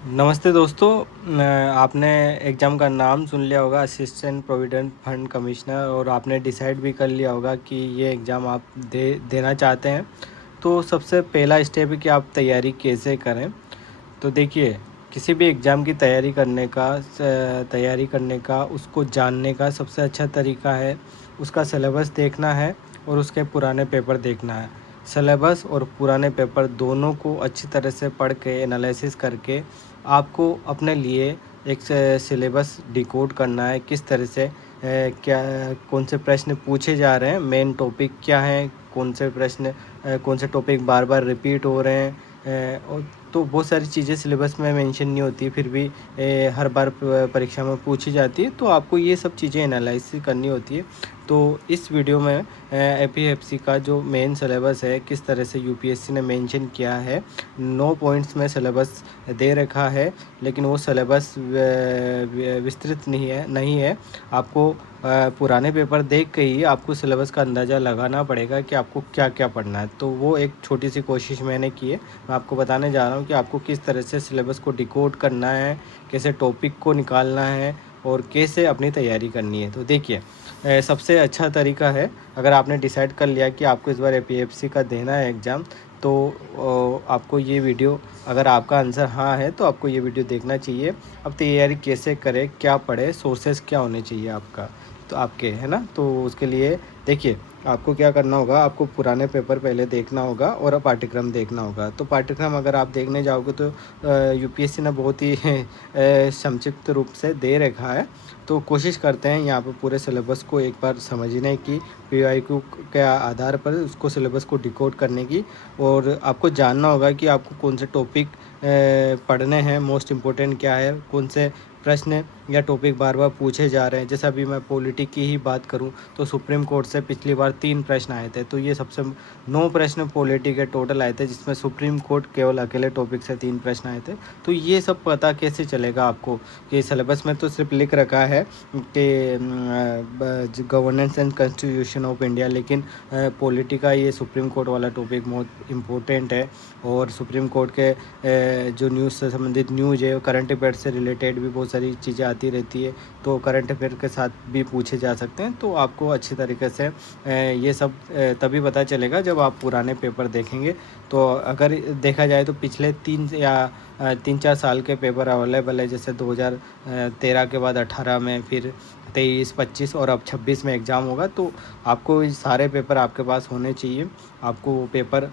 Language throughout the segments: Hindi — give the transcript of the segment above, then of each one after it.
नमस्ते दोस्तों। आपने एग्ज़ाम का नाम सुन लिया होगा, असिस्टेंट प्रोविडेंट फंड कमिश्नर, और आपने डिसाइड भी कर लिया होगा कि ये एग्ज़ाम आप देना चाहते हैं। तो सबसे पहला स्टेप है कि आप तैयारी कैसे करें। तो देखिए, किसी भी एग्ज़ाम की तैयारी करने का उसको जानने का सबसे अच्छा तरीका है उसका सिलेबस देखना है और उसके पुराने पेपर देखना है। सिलेबस और पुराने पेपर दोनों को अच्छी तरह से पढ़ के एनालिसिस करके आपको अपने लिए एक सिलेबस डिकोड करना है। किस तरह से क्या कौन से प्रश्न पूछे जा रहे हैं, मेन टॉपिक क्या है, कौन से टॉपिक बार बार रिपीट हो रहे हैं। और तो बहुत सारी चीज़ें सिलेबस में मेंशन नहीं होती, फिर भी हर बार परीक्षा में पूछी जाती है, तो आपको ये सब चीज़ें एनालाइसिस करनी होती है। तो इस वीडियो में एपीएफसी का जो मेन सिलेबस है, किस तरह से यूपीएससी ने मेंशन किया है, 9 पॉइंट्स में सिलेबस दे रखा है, लेकिन वो सिलेबस विस्तृत नहीं है। आपको पुराने पेपर देख के ही आपको सिलेबस का अंदाज़ा लगाना पड़ेगा कि आपको क्या-क्या पढ़ना है। तो वो एक छोटी-सी कोशिश मैंने की है। मैं आपको बताने जा रहा हूँ कि आपको किस तरह से सिलेबस को डिकोड करना है, कैसे टॉपिक को निकालना है और कैसे अपनी तैयारी करनी है। तो देखिए, सबसे अच्छा तरीका है, अगर आपने डिसाइड कर लिया कि आपको इस बार एपीएफसी का देना है एग्ज़ाम, तो आपको ये वीडियो, अगर आपका आंसर हाँ है तो आपको ये वीडियो देखना चाहिए। अब तैयारी कैसे करें, क्या पढ़ें, सोर्सेस क्या होने चाहिए आपके, है ना? तो उसके लिए देखिए, आपको क्या करना होगा, आपको पुराने पेपर पहले देखना होगा और पाठ्यक्रम देखना होगा। तो पाठ्यक्रम अगर आप देखने जाओगे तो यूपीएससी ने बहुत ही संक्षिप्त रूप से दे रखा है। तो कोशिश करते हैं यहाँ पे पूरे सिलेबस को एक बार समझने की, पीवाईक्यू के आधार पर उसको सिलेबस को डिकोड करने की। और आपको जानना होगा कि आपको कौन से टॉपिक पढ़ने हैं, मोस्ट इम्पोर्टेंट क्या है, कौन से प्रश्न या टॉपिक बार बार पूछे जा रहे हैं। जैसे अभी मैं पॉलिटी की ही बात करूं तो सुप्रीम कोर्ट से पिछली बार 3 प्रश्न आए थे, तो ये सबसे 9 प्रश्न पॉलिटी के टोटल आए थे, जिसमें सुप्रीम कोर्ट केवल अकेले टॉपिक से 3 प्रश्न आए थे। तो ये सब पता कैसे चलेगा आपको कि सिलेबस में तो सिर्फ लिख रखा है कि governance and constitution of India, लेकिन पॉलिटी का ये सुप्रीम कोर्ट वाला टॉपिक बहुत इम्पोर्टेंट है। और सुप्रीम कोर्ट के जो न्यूज़ से संबंधित न्यूज़ है, करंट अफेयर से रिलेटेड भी बहुत सारी चीज़ें आती रहती है, तो करंट अफेयर के साथ भी पूछे जा सकते हैं। तो आपको अच्छी तरीके से ये सब तभी पता चलेगा जब आप पुराने पेपर देखेंगे। तो अगर देखा जाए तो पिछले 3-4 साल के पेपर अवेलेबल है, जैसे 2013 के बाद 18 में, फिर 23-25 और अब 26 में एग्ज़ाम होगा। तो आपको ये सारे पेपर आपके पास होने चाहिए। आपको वो पेपर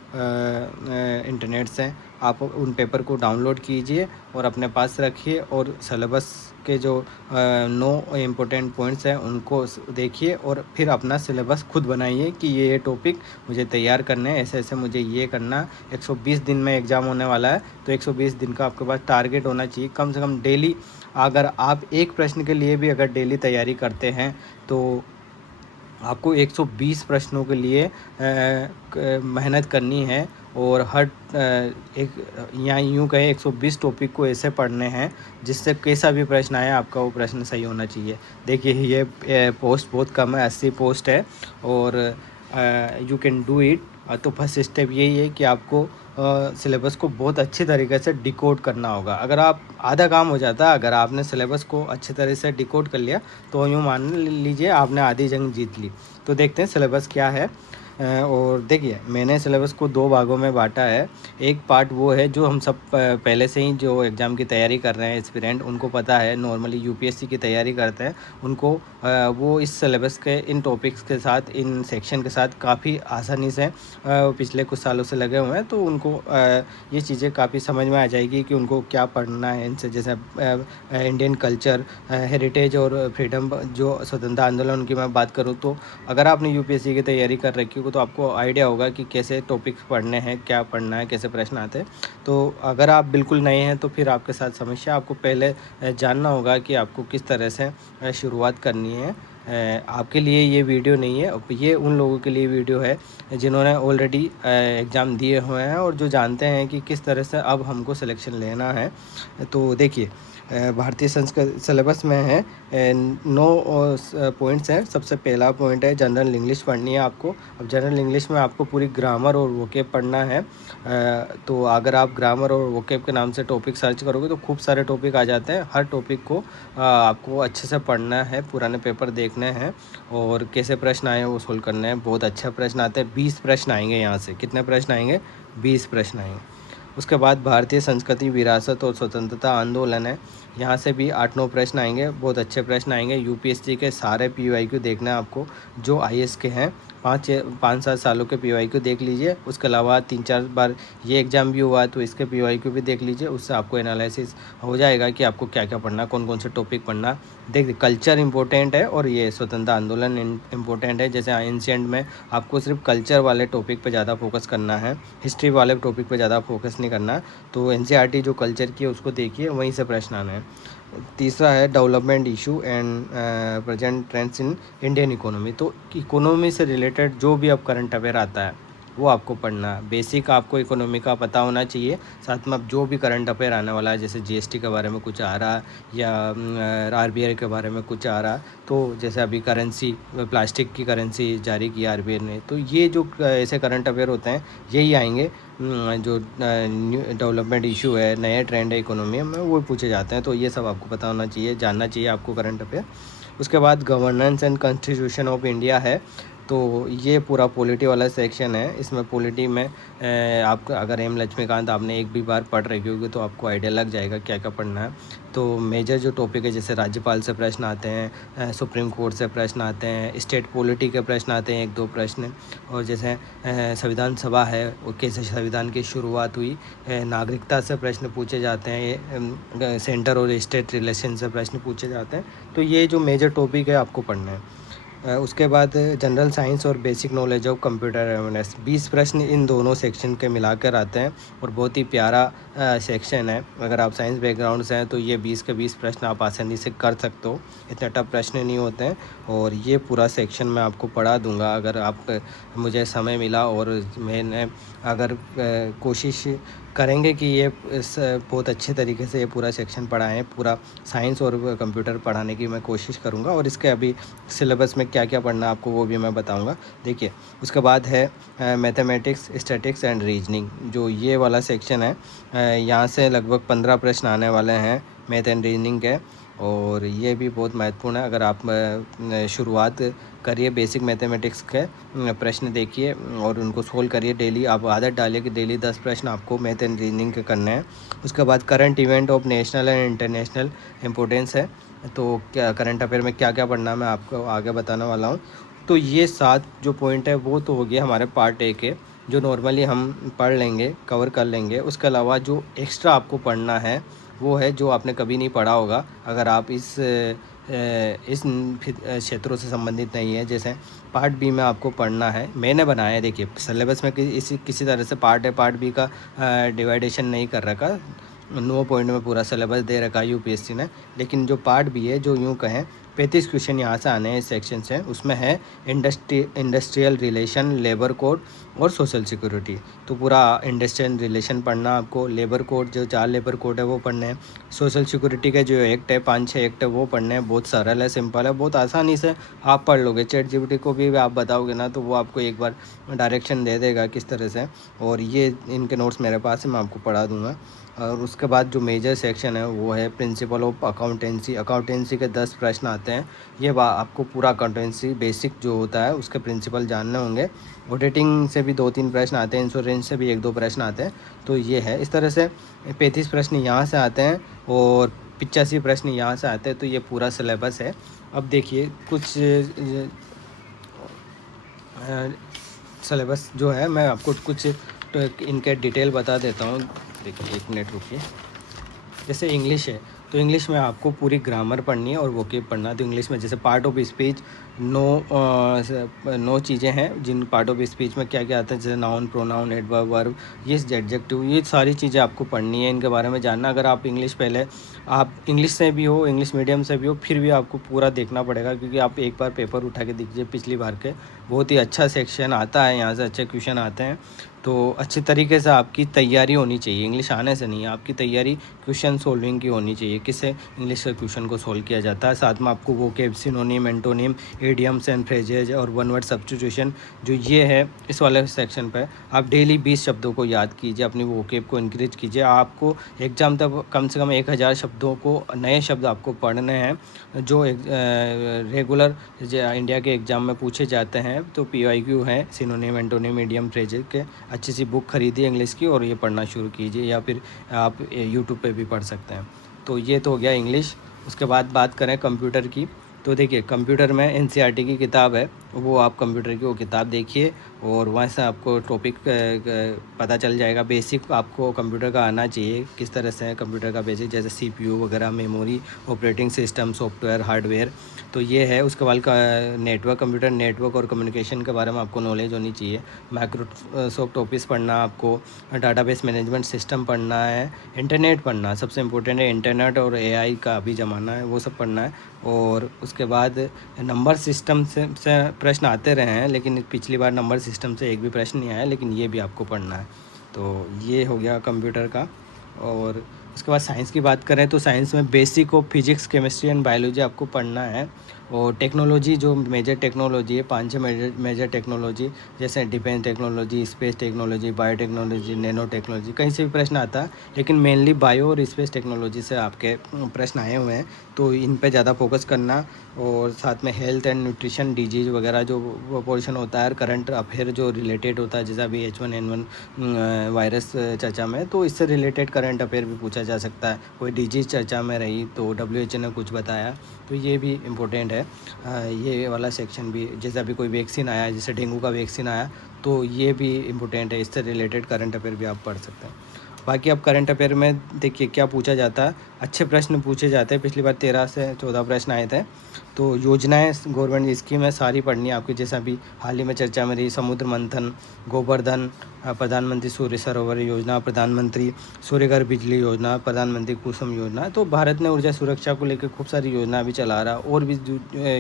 इंटरनेट से आप उन पेपर को डाउनलोड कीजिए और अपने पास रखिए, और सिलेबस के जो 9 इम्पोर्टेंट पॉइंट्स हैं उनको देखिए, और फिर अपना सिलेबस खुद बनाइए कि ये टॉपिक मुझे तैयार करने हैं, ऐसे-ऐसे मुझे ये करना है। 120 दिन में एग्ज़ाम होने वाला है, तो 120 दिन का आपके पास टारगेट होना चाहिए कम से कम डेली। अगर आप एक प्रश्न के लिए भी अगर डेली तैयारी करते हैं, तो आपको 120 प्रश्नों के लिए मेहनत करनी है। और हर एक, या यूँ कहें, 120 टॉपिक को ऐसे पढ़ने हैं जिससे कैसा भी प्रश्न आए आपका वो प्रश्न सही होना चाहिए। देखिए, ये पोस्ट बहुत कम है, 80 पोस्ट है, और यू कैन डू इट। तो फर्स्ट स्टेप यही है कि आपको सिलेबस को बहुत अच्छी तरीके से डिकोड करना होगा। अगर आप आधा काम हो जाता है, अगर आपने सिलेबस को अच्छी तरह से डिकोड कर लिया, तो यूँ मान लीजिए आपने आधी जंग जीत ली। तो देखते हैं सिलेबस क्या है। और देखिए, मैंने सिलेबस को 2 भागों में बाँटा है। एक पार्ट वो है जो हम सब पहले से ही जो एग्ज़ाम की तैयारी कर रहे हैं एस्पिरेंट, उनको पता है, नॉर्मली यूपीएससी की तैयारी करते हैं, उनको वो इस सिलेबस के इन टॉपिक्स के साथ, इन सेक्शन के साथ काफ़ी आसानी से पिछले कुछ सालों से लगे हुए हैं। तो उनको ये चीज़ें काफ़ी समझ में आ जाएगी कि उनको क्या पढ़ना है इनसे। जैसे इंडियन कल्चर, हेरिटेज और फ्रीडम, जो स्वतंत्रता आंदोलन की मैं बात करूँ, तो अगर आपने यूपीएससी की तैयारी कर रखी हो तो आपको आइडिया होगा कि कैसे टॉपिक्स पढ़ने हैं, क्या पढ़ना है, कैसे प्रश्न आते हैं। तो अगर आप बिल्कुल नए हैं तो फिर आपके साथ समस्या। आपको पहले जानना होगा कि आपको किस तरह से शुरुआत करनी है आपके लिए ये वीडियो नहीं है, ये उन लोगों के लिए वीडियो है जिन्होंने ऑलरेडी एग्ज़ाम दिए हुए हैं और जो जानते हैं कि किस तरह से अब हमको सिलेक्शन लेना है। तो देखिए, भारतीय संस्कृत सिलेबस में है 9 पॉइंट्स हैं। सबसे पहला पॉइंट है जनरल इंग्लिश पढ़नी है आपको। अब जनरल इंग्लिश में आपको पूरी ग्रामर और वोकेब पढ़ना है। तो अगर आप ग्रामर और वोकेब के नाम से टॉपिक सर्च करोगे तो खूब सारे टॉपिक आ जाते हैं। हर टॉपिक को आपको अच्छे से पढ़ना है, पुराने पेपर देखने हैं और कैसे प्रश्न आए वो सोल्व करने हैं। बहुत अच्छा प्रश्न आते हैं, 20 प्रश्न आएंगे यहाँ से। कितने प्रश्न आएंगे? 20 प्रश्न आएंगे। उसके बाद भारतीय संस्कृति, विरासत और स्वतंत्रता आंदोलन है, यहाँ से भी 8-9 प्रश्न आएंगे। बहुत अच्छे प्रश्न आएंगे। यूपीएससी के सारे पीवाईक्यू देखना है आपको, जो आईएएस के हैं। 5-7 सालों के पीवाईक्यू देख लीजिए। उसके अलावा 3-4 बार ये एग्ज़ाम भी हुआ है तो इसके पीवाईक्यू भी देख लीजिए। उससे आपको एनालिसिस हो जाएगा कि आपको क्या क्या पढ़ना, कौन कौन से टॉपिक पढ़ना। देखिए, कल्चर इंपॉर्टेंट है और ये स्वतंत्रता आंदोलन इम्पोर्टेंट है। जैसे एंशिएंट में आपको सिर्फ कल्चर वाले टॉपिक पे ज़्यादा फोकस करना है, हिस्ट्री वाले टॉपिक पे ज़्यादा फोकस नहीं करना। तो एनसीईआरटी जो कल्चर की है उसको देखिए, वहीं से प्रश्न आना है। तीसरा है development issue and present trends in Indian economy. तो इकोनॉमी से रिलेटेड जो भी अब करंट अफेयर आता है वो आपको पढ़ना है। बेसिक आपको इकोनॉमी का पता होना चाहिए। साथ में अब जो भी करंट अफेयर आने वाला है, जैसे जीएसटी के बारे में कुछ आ रहा है या आरबीआई के बारे में कुछ आ रहा है, तो जैसे अभी करेंसी, प्लास्टिक की करेंसी जारी की आरबीआई ने, तो ये जो ऐसे करंट अफेयर होते हैं यही आएंगे। जो न्यू डेवलपमेंट इशू है, नए ट्रेंड है इकोनॉमी में, वो पूछे जाते हैं। तो ये सब आपको पता होना चाहिए, जानना चाहिए आपको करंट अफेयर। उसके बाद governance and constitution of India है। तो ये पूरा पॉलिटी वाला सेक्शन है। इसमें पॉलिटी में आप अगर एम लक्ष्मीकांत आपने एक भी बार पढ़ रही होगी तो आपको आइडिया लग जाएगा क्या क्या पढ़ना है। तो मेजर जो टॉपिक है, जैसे राज्यपाल से प्रश्न आते हैं, सुप्रीम कोर्ट से प्रश्न आते हैं, स्टेट पॉलिटी के प्रश्न आते हैं 1-2 प्रश्न, और जैसे संविधान सभा है वो कैसे संविधान की शुरुआत हुई, नागरिकता से प्रश्न पूछे जाते हैं, सेंटर और स्टेट रिलेशन से प्रश्न पूछे जाते हैं। तो ये जो मेजर टॉपिक है आपको पढ़ना है। उसके बाद जनरल साइंस और basic knowledge of computer awareness, 20 प्रश्न इन दोनों सेक्शन के मिलाकर आते हैं और बहुत ही प्यारा सेक्शन है। अगर आप साइंस बैकग्राउंड से हैं तो ये 20 के 20 प्रश्न आप आसानी से कर सकते हो, इतने टफ प्रश्न नहीं होते हैं। और ये पूरा सेक्शन मैं आपको पढ़ा दूंगा अगर आप मुझे समय मिला और मैंने अगर कोशिश करेंगे कि ये बहुत अच्छे तरीके से ये पूरा सेक्शन पढ़ाएं। पूरा साइंस और कंप्यूटर पढ़ाने की मैं कोशिश करूंगा और इसके अभी सिलेबस में क्या क्या पढ़ना है आपको वो भी मैं बताऊंगा। देखिए, उसके बाद है मैथमेटिक्स, स्टैटिक्स एंड रीजनिंग, जो ये वाला सेक्शन है। यहाँ से लगभग 15 प्रश्न आने वाले हैं मैथ एंड रीजनिंग के, और ये भी बहुत महत्वपूर्ण है। अगर आप शुरुआत करिए बेसिक मैथमेटिक्स के, प्रश्न देखिए और उनको सोल्व करिए डेली। आप आदत डालिए कि डेली 10 प्रश्न आपको मैथ एंड रीजनिंग के करने हैं। उसके बाद current event of national and international importance है। तो क्या करंट अफेयर में क्या क्या पढ़ना मैं आपको आगे बताने वाला हूँ। तो ये 7 जो पॉइंट है वो तो हो गया हमारे पार्ट ए के, जो नॉर्मली हम पढ़ लेंगे, कवर कर लेंगे। उसके अलावा जो एक्स्ट्रा आपको पढ़ना है वो है जो आपने कभी नहीं पढ़ा होगा अगर आप इस क्षेत्रों से संबंधित नहीं है। जैसे पार्ट बी में आपको पढ़ना है, मैंने बनाया है। देखिए, सिलेबस में किसी तरह से पार्ट ए पार्ट बी का डिवाइडेशन नहीं कर रखा। 9 पॉइंट में पूरा सिलेबस दे रखा है यूपीएससी ने। लेकिन जो पार्ट बी है, जो यूँ कहें 35 क्वेश्चन यहाँ से आने हैं इस सेक्शन से, उसमें है इंडस्ट्रियल रिलेशन, लेबर कोड और सोशल सिक्योरिटी। तो पूरा इंडस्ट्रियल रिलेशन पढ़ना आपको, लेबर कोड जो 4 लेबर कोड है वो पढ़ने हैं, सोशल सिक्योरिटी के जो एक्ट है 5-6 एक्ट है वो पढ़ने हैं। बहुत सरल है, सिंपल है, बहुत आसानी से आप पढ़ लोगे। चैट जीपीटी को भी आप बताओगे ना तो वो आपको एक बार डायरेक्शन दे देगा किस तरह से। और ये इनके नोट्स मेरे पास है, मैं आपको पढ़ा दूँगा। और उसके बाद जो मेजर सेक्शन है वो है प्रिंसिपल ऑफ अकाउंटेंसी। अकाउंटेंसी के 10 प्रश्न आते हैं। ये आपको पूरा अकाउंटेंसी बेसिक जो होता है उसके प्रिंसिपल जानने होंगे। ऑडिटिंग से भी 2-3 प्रश्न आते हैं, इंश्योरेंस से भी 1-2 प्रश्न आते हैं। तो ये है, इस तरह से 35 प्रश्न यहाँ से आते हैं और 85 प्रश्न यहाँ से आते हैं। तो ये पूरा सिलेबस है। अब देखिए, कुछ सिलेबस जो है मैं आपको कुछ तो इनके डिटेल बता देता हूँ। देखिए, 1 मिनट रुकिए। जैसे इंग्लिश है तो इंग्लिश में आपको पूरी ग्रामर पढ़नी है और वोकेब पढ़ना है। तो इंग्लिश में जैसे पार्ट ऑफ स्पीच, नो चीज़ें हैं जिन पार्ट ऑफ स्पीच में क्या क्या आता है, जैसे नाउन, प्रोनाउन, एडवर्ब, वर्ब, ये एडजेक्टिव, ये सारी चीज़ें आपको पढ़नी है, इनके बारे में जानना। अगर आप इंग्लिश पहले आप इंग्लिश से भी हो, इंग्लिश मीडियम से भी हो, फिर भी आपको पूरा देखना पड़ेगा, क्योंकि आप एक बार पेपर उठा के देखिए पिछली बार के, बहुत ही अच्छा सेक्शन आता है, यहाँ से अच्छे क्वेश्चन आते हैं। तो अच्छे तरीके से आपकी तैयारी होनी चाहिए, इंग्लिश आने से नहीं, आपकी तैयारी क्वेश्चन सोल्विंग की होनी चाहिए, किससे इंग्लिश के क्वेश्चन को सोल्व किया जाता है। साथ में आपको vocab, synonym, antonym, idioms and phrases और वन वर्ड सब्स्टिट्यूशन, जो ये है इस वाले सेक्शन पे आप डेली 20 शब्दों को याद कीजिए, अपनी वोकेब को इंक्रीज कीजिए। आपको एग्ज़ाम तक कम से कम 1000 शब्दों को, नए शब्द आपको पढ़ने हैं, जो रेगुलर इंडिया के एग्ज़ाम में पूछे जाते हैं। तो PYQ है, सिनोनिम, एंटोनिम, इडियम, फ्रेजेज के अच्छी सी बुक खरीदिए इंग्लिश की और ये पढ़ना शुरू कीजिए, या फिर आप यूट्यूब पे भी पढ़ सकते हैं। तो ये तो हो गया इंग्लिश। उसके बाद बात करें कंप्यूटर की, तो देखिए कंप्यूटर में NCERT की किताब है, वो आप कंप्यूटर की वो किताब देखिए और वहाँ से आपको टॉपिक पता चल जाएगा। बेसिक आपको कंप्यूटर का आना चाहिए, किस तरह से कंप्यूटर का बेसिक, जैसे CPU वगैरह, memory, operating system, software, hardware, तो ये है। उसके बाद का नेटवर्क, कंप्यूटर नेटवर्क और कम्युनिकेशन के बारे में आपको नॉलेज होनी चाहिए। माइक्रोसॉफ्ट ऑफिस पढ़ना, आपको डाटाबेस मैनेजमेंट सिस्टम पढ़ना है, इंटरनेट पढ़ना सबसे इम्पोर्टेंट है, इंटरनेट और AI का अभी ज़माना है, वो सब पढ़ना है। और उसके बाद नंबर सिस्टम से प्रश्न आते रहे हैं, लेकिन पिछली बार नंबर सिस्टम से एक भी प्रश्न नहीं आया, लेकिन ये भी आपको पढ़ना है। तो ये हो गया कंप्यूटर का। और उसके बाद साइंस की बात करें तो साइंस में basic of physics, chemistry and biology आपको पढ़ना है। और टेक्नोलॉजी, जो मेजर टेक्नोलॉजी है, 5-6 मेजर टेक्नोलॉजी, जैसे defence technology, space technology, biotechnology, nano technology, कहीं से भी प्रश्न आता है, लेकिन मेनली बायो और स्पेस टेक्नोलॉजी से आपके प्रश्न आए हुए हैं, तो इन पे ज़्यादा फोकस करना। और साथ में हेल्थ एंड न्यूट्रिशन, डिजीज़ वगैरह जो पोर्शन होता है, करंट अफेयर जो रिलेटेड होता है, जैसे अभी H1N1 वायरस चर्चा में, तो इससे रिलेटेड करंट अफेयर भी पूछा जा सकता है। कोई डिजीज़ चर्चा में रही तो WHO ने कुछ बताया, तो ये भी इम्पोर्टेंट है। ये वाला सेक्शन भी, जैसे अभी कोई वैक्सीन आया, जैसे डेंगू का वैक्सीन आया, तो ये भी इम्पोर्टेंट है, इससे रिलेटेड करंट अफेयर भी आप पढ़ सकते हैं। बाकी अब करंट अफेयर में देखिए क्या पूछा जाता है, अच्छे प्रश्न पूछे जाते हैं। पिछली बार 13 से 14 प्रश्न आए थे। तो योजनाएं, गवर्नमेंट स्कीम है, सारी पढ़नी है आपकी, जैसे अभी हाल ही में चर्चा में रही समुद्र मंथन, गोवर्धन, प्रधानमंत्री सूर्य सरोवर योजना, प्रधानमंत्री सूर्यघर बिजली योजना, प्रधानमंत्री कुसुम योजना। तो भारत ने ऊर्जा सुरक्षा को लेकर खूब सारी योजना भी चला रहा, और भी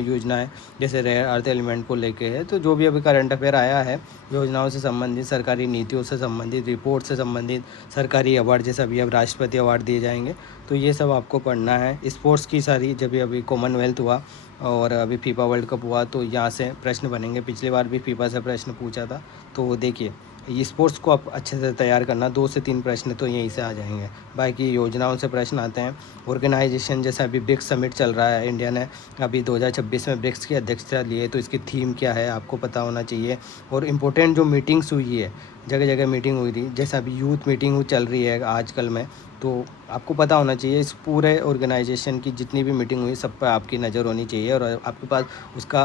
योजनाएं जैसे रेयर अर्थ एलिमेंट को लेके है। तो जो भी अभी करंट अफेयर आया है, योजनाओं से संबंधित, सरकारी नीतियों से संबंधित, रिपोर्ट से संबंधित, सरकारी अवार्ड, जैसे अभी अब राष्ट्रपति अवार्ड दिए जाएंगे, तो ये सब आपको पढ़ना है। स्पोर्ट्स की सारी, जब अभी कॉमनवेल्थ हुआ और अभी फीफा वर्ल्ड कप हुआ, तो यहाँ से प्रश्न बनेंगे। पिछली बार भी फीफा से प्रश्न पूछा था, तो देखिए ये स्पोर्ट्स को आप अच्छे से तैयार करना, 2 से 3 प्रश्न तो यहीं से आ जाएंगे। बाकी योजनाओं से प्रश्न आते हैं। ऑर्गेनाइजेशन, जैसे अभी ब्रिक्स समिट चल रहा है, इंडिया ने अभी 2026 में ब्रिक्स की अध्यक्षता ली है, तो इसकी थीम क्या है आपको पता होना चाहिए। और इम्पोर्टेंट जो मीटिंग्स हुई है, जगह जगह मीटिंग हुई थी, जैसे अभी यूथ मीटिंग चल रही है आजकल में, तो आपको पता होना चाहिए इस पूरे ऑर्गेनाइजेशन की जितनी भी मीटिंग हुई, सब पर आपकी नज़र होनी चाहिए, और आपके पास उसका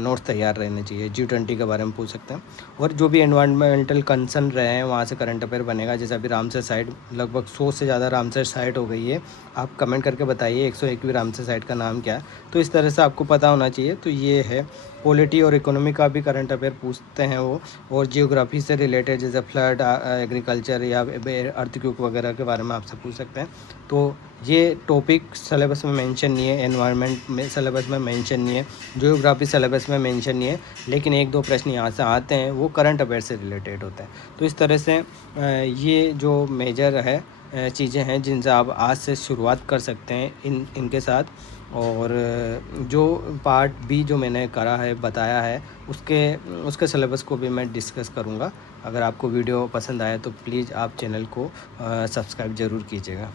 नोट्स तैयार रहने चाहिए। G20 के बारे में पूछ सकते हैं। और जो भी एनवायरमेंटल कंसर्न रहे हैं, वहाँ से करंट अफेयर बनेगा। जैसे अभी रामसर साइट, लगभग 100 से ज़्यादा रामसर साइट हो गई है। आप कमेंट करके बताइए 101वीं रामसर साइट का नाम क्या है, तो इस तरह से आपको पता होना चाहिए। तो ये है। पॉलिटी और इकोनॉमी का भी करंट अफेयर पूछते हैं वो, और जियोग्राफी से रिलेटेड, जैसे फ्लड, एग्रीकल्चर या अर्थक्वेक वगैरह के बारे में आपसे पूछ सकते हैं। तो ये टॉपिक सिलेबस में मेंशन नहीं है, एनवायरनमेंट में सिलेबस में मेंशन नहीं है, जियोग्राफी सिलेबस में मेंशन नहीं है, लेकिन 1-2 प्रश्न यहाँ से आते हैं, वो करंट अफेयर से रिलेटेड होते हैं। तो इस तरह से ये जो मेजर है चीज़ें हैं, जिनसे आप आज से शुरुआत कर सकते हैं इनके साथ। और जो पार्ट बी जो मैंने करा है, बताया है, उसके सिलेबस को भी मैं डिस्कस करूँगा। अगर आपको वीडियो पसंद आया तो प्लीज़ आप चैनल को सब्सक्राइब ज़रूर कीजिएगा।